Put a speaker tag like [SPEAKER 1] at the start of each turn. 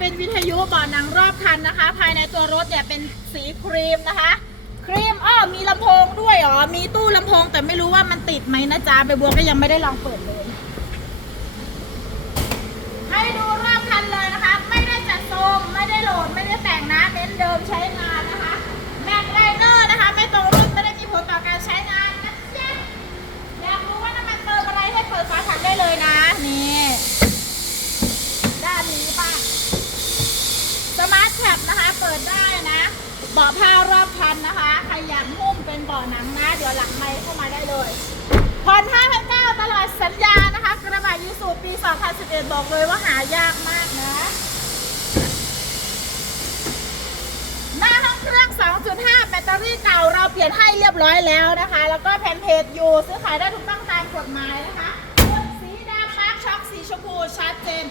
[SPEAKER 1] เป็นวิทยุเบาะหนังรอบคันนะคะ ภายในตัวรถเนี่ยเป็นสีครีมนะคะ ครีมอ้อมีลำโพงด้วยอ๋อมีตู้ลำโพงแต่ไม่รู้ว่ามันติดไหมนะจ๊ะใบบัวก็ยังไม่ได้ลองเปิดเลย ให้ดูรอบคันเลยนะคะ ไม่ได้จัดทรงไม่ได้โหลดไม่ได้แต่งนะเน้นเดิมใช้งาน บ่อผ้ารอบพันนะคะ ใครอยากหุ้มเป็นบ่อหนังนะ เดี๋ยวหลังไม้เข้ามาได้เลยผ่อน5,900ตลอดสัญญานะคะ กระบะยูสูปี 2011 บอกเลยว่าหายากมากนะ หน้าห้องเครื่อง 2.5 แบตเตอรี่เก่าเราเปลี่ยนให้เรียบร้อยแล้วนะคะ แล้วก็แผ่นเพจอยู่ซื้อขายได้ถูกต้องตามกฎหมายนะคะสีดำมาร์กช็อกสีชมพูชัดเจน